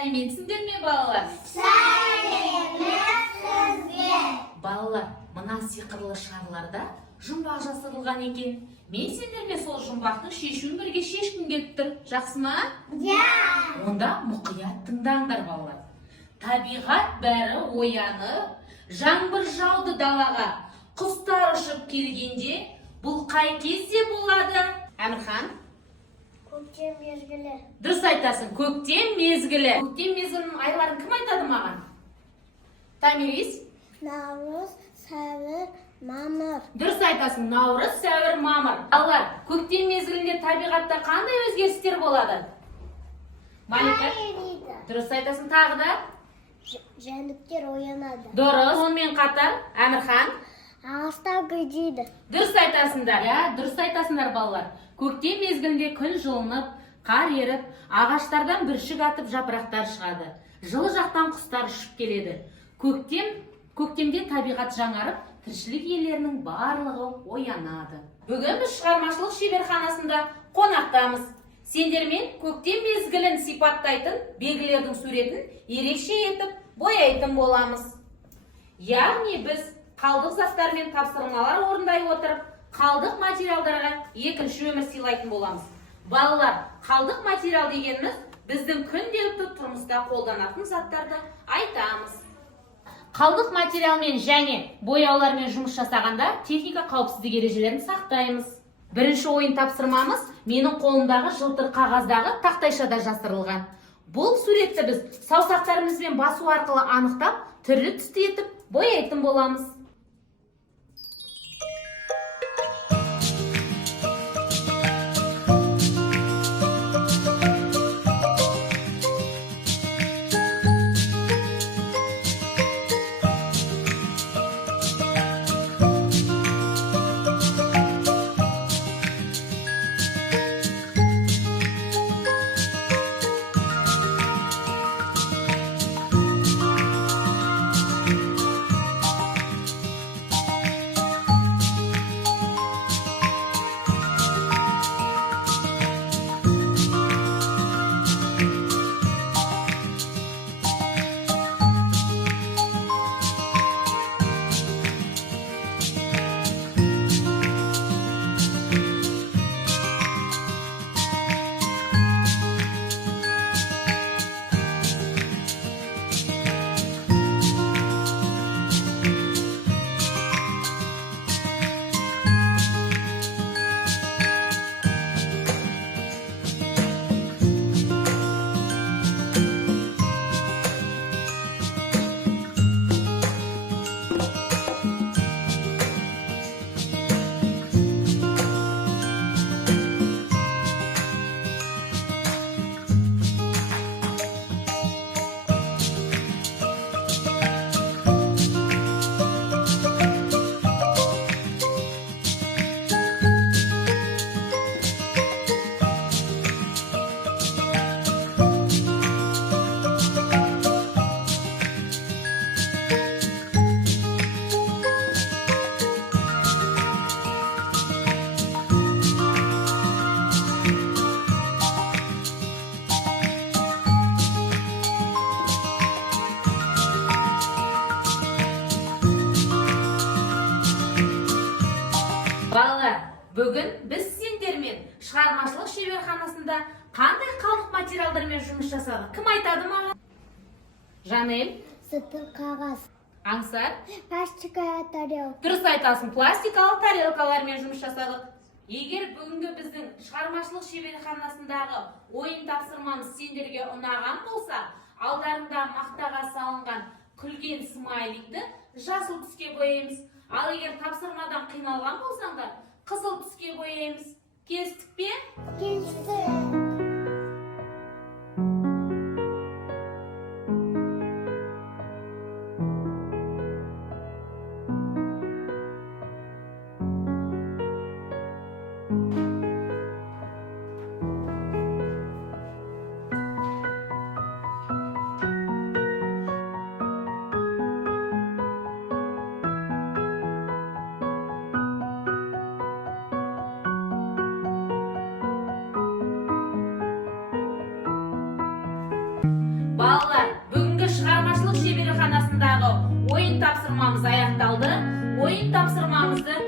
Сәлеметсіңдер ме, балалар? Сәлемет сізге. Балалар, мына сиқырлы шарларда жұмбақ жасырылған екен. Мен сендерге сол жұмбақтың шешуін бірге шешкім келіп тұр. Жақсы ма? Онда мұқият тыңдаңдар, балалар. Табиғат бәрі оянып, жаңбыр жауды далаға, құстар ұшып келгенде, бұл қай кезде болады? Әмірхан? Көктем мезгілі. Дұрыс айтасың, көктем мезгілі. Көктем мезгілінің айларын кім айтады маған? Тамирис? Наурыз, сәуір, мамыр. Дұрыс айтасың, наурыз, сәуір, мамыр. Балалар, көктем мезгілінде табиғатта қандай өзгерістер болады? Малика? Дұрыс айтасың, тағы да? Жәндіктер оянады. Дұрыс. Сонымен қатар, Әмірхан? Ағаштар гүлдейді. Дұрыс айтасыңдар, дұрыс айтасыңдар, балалар. Көктем мезгілінде күн жылынып, қар еріп, ағаштардан бүршік атып жапырақтар шығады. Жылы жақтан құстар ұшып келеді. Көктемде табиғат жаңарып, тіршілік иелерінің барлығы оянады. Бүгін біз шығармашылық шеберханасында қонақтамыз. Сендермен көктем мезгілін сипаттайтын белгілердің суретін ерекше етіп бояйтын боламыз. Яғни біз қалдық заттар мен тапсырмалар орындай отырып, қалдық материалдарға екінші өмір сыйлайтын боламыз. Балалар, қалдық материал дегеніміз біздің күнделікті тұрмыста қолданатын заттарды айтамыз. Қалдық материалмен және бояулармен жұмыс жасағанда техника қауіпсіздік ережелерін сақтаймыз. Бірінші ойын тапсырмамыз менің қолымдағы жылтыр қағаздағы тақтайшада жасырылған. Бұл суретті біз саусақтарымызбен басу арқылы анықтап, түрлі түсті етіп бояйтын боламыз. Балалар, бүгін біз сендермен шығармашылық шеберханасында қандай қалдық материалдармен жұмыс жасадық? Кім айтады маған? Жанел? Зытыр қағаз. Аңсар? Пластикалы тарелка. Дұрыс айтасың, пластикалы тарелкалармен жұмыс жасадық. Егер бүгінгі біздің шығармашылық шеберханасындағы ойын тапсырмамыз сендерге ұнаған болса, алдарында мақтаға салынған күлген смайликті жасыл түске бояймыз. Ал егер тапсырмадан қиналған болсаңдар, қызыл түске бояймыз. Келістік пе? Келістік. тапсырмамыз аяқталды. Ойын тапсырмамызды